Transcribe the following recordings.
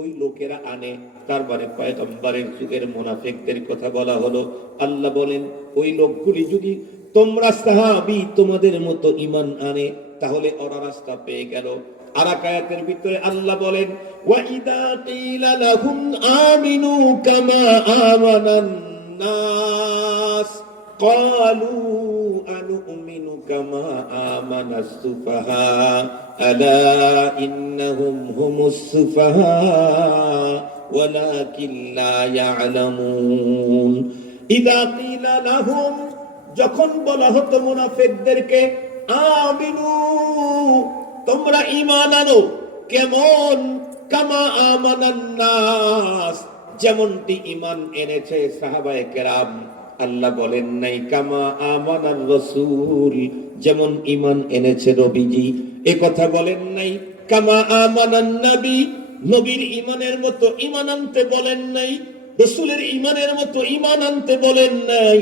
ওই লোকেরা আনে। তারপরে মানে পয়গম্বরের যুগের মোনাফেকদের কথা বলা হলো। আল্লাহ বলেন, ওই লোকগুলি যদি তোমরা সাহাবি তোমাদের মতো ইমান আনে, তাহলে ওরা রাস্তা পেয়ে গেল। আর ভিতরে আল্লাহ বলেন, ওয়াইদা কিলা লাহুম আমিনু কামা আমানান নাস। ক্বালু আনুমিনু كما آمن السفهاء ألا إنهم هم السفهاء ولكن لا يعلمون إذا قيل لهم যখন বলা হতো মুনাফিকদেরকে আমিনু তোমরা ঈমান আনো কেমন কামা আমানান নাস যেমনটি ঈমান এনেছে সাহাবায়ে কেরাম আল্লাহ বলেন, নাই কামা আমানার রসুল যেমন ইমান এনেছে রবিজি এ কথা বলেন নাই, কামা আমানান নবী নবীর ইমানের মতো ইমান আনতে বলেন নাই, রসুলের ইমানের মতো ইমান আনতে বলেন নাই।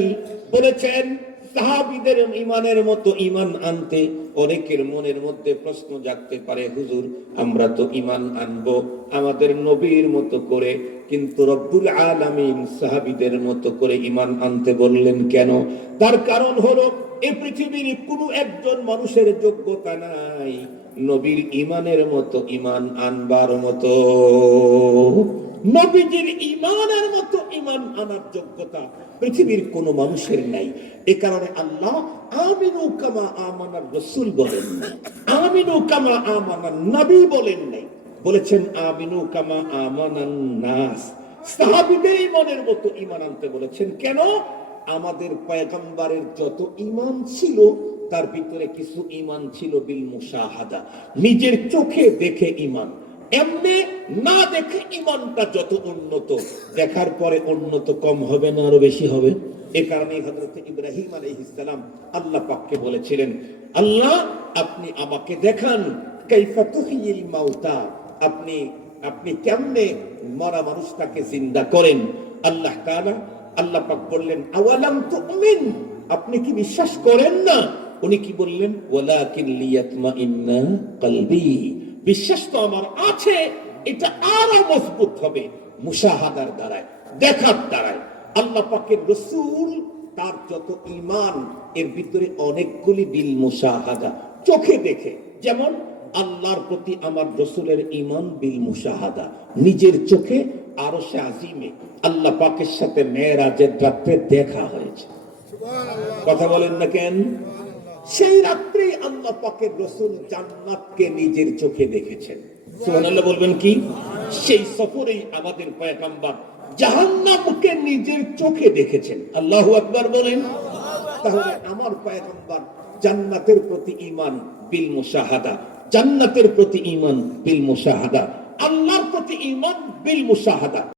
বলেছেন সাহাবিদের ইমানের মতো ইমান আনতে অনেকের মনের মধ্যে প্রশ্ন জাগতে পারে, হুজুর, আমরা তো ইমান আনব আমাদের নবীর মতো করে, কিন্তু রব্বুল আলামিন সাহাবিদের মতো করে ইমান আনতে বললেন কেন? তার কারণ হলো এই পৃথিবীর কোনো একজন মানুষের যোগ্যতা নাই নবীর ইমানের মতো ইমান আনবার মতো। নবীজির ইমানের মতো ইমান আনার যোগ্যতা পৃথিবীর কোন মানুষের নাই। এ কারণে আল্লাহ আমিনু কামা আমানার রসুল বলেন নাই। আমিনু কামা আমানার নবী বলেন নাই। বলেছেন, আমিনু কামা আমানান নাস। সাহাবীদের ইমানের মতো ইমান আনতে বলেছেন। কেন? আমাদের পয়গম্বরের যত ইমান ছিল, তার ভিতরে কিছু ইমান ছিল বিল মুশাহাদা। নিজের চোখে দেখে ইমান এমনি না দেখে ইমানটা যত উন্নত, দেখার পরে উন্নত কম হবে না আরও বেশি হবে? এ কারণে হযরত ইব্রাহিম আলাইহিস সালাম আল্লাহ পাককে বলেছিলেন, আল্লাহ, আপনি আমাকে দেখান মাউতা, আপনি আপনি কেমনে মরা মানুষটাকে জিন্দা করেন? আল্লাহ আল্লাহ পাক বললেন, আওয়ালাম তুমিন, আপনি কি বিশ্বাস করেন না? উনি কি বললেন, ওয়ালাকিন লিয়াতমাইন্না কলবি। বিশ্বাস তো আমার আছে এটা আরও মজবুত হবে মুশাহাদার দ্বারায় দেখার দ্বারায়। আল্লাহ পাকের রসুল তার যত ইমান এর ভিতরে অনেকগুলি বিল মুশাহাদা চোখে দেখে। যেমন আল্লাহর প্রতি আমার রসুলের ইমান বিল মুশাহাদা। নিজের চোখে আরও সে আজিমে আল্লাহ পাকের সাথে মেয়েরাজের রাত্রে দেখা হয়েছে। কথা বলেন না কেন? সেই রাত্রে আল্লাহ পাকের রসুল জান্নাতকে নিজের চোখে দেখেছেন। সুবহানাল্লাহ বলবেন কি? সেই সফরেই আমাদের পয়গম্বর জাহান্নামকে নিজের চোখে দেখেছেন। আল্লাহু আকবার বলেন, তাহলে আমার পয়গম্বর জান্নাতের প্রতি ঈমান বিল মুশাহাদা, জান্নাতের প্রতি ঈমান বিল মুশাহাদা, আল্লাহর প্রতি ঈমান বিল মুশাহাদা।